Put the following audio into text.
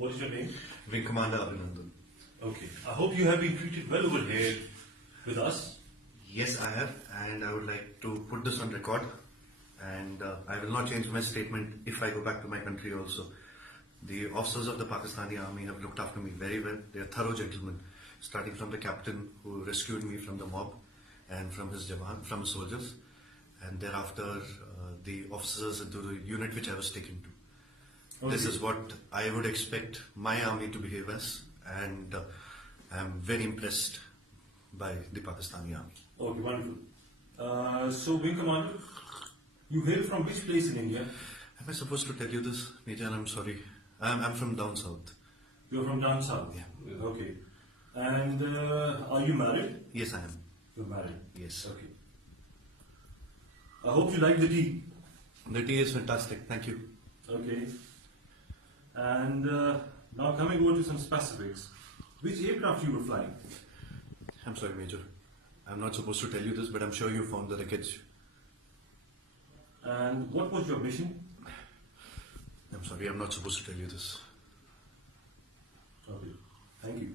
What is your name? Wing Commander Abhinandan. Okay. I hope you have been treated well over here with us. Yes, I have, and I would like to put this on record. And I will not change my statement if I go back to my country also. The officers of the Pakistani army have looked after me very well. They are thorough gentlemen, starting from the captain who rescued me from the mob and from his jawan, from his soldiers, and thereafter the officers into the unit which I was taken to. Okay. This is what I would expect my army to behave as, and I am very impressed by the Pakistani army. Okay, wonderful. So, Wing Commander, you hail from which place in India? Am I supposed to tell you this, Major? I'm sorry. I'm from down south. You're from down south? Yeah. Okay. And are you married? Yes, I am. You're married? Yes. Okay. I hope you like the tea. The tea is fantastic. Thank you. Okay. And now coming over to some specifics. Which aircraft you were flying? I'm sorry, Major. I'm not supposed to tell you this, but I'm sure you found the wreckage. And what was your mission? I'm sorry, I'm not supposed to tell you this. Okay. Thank you.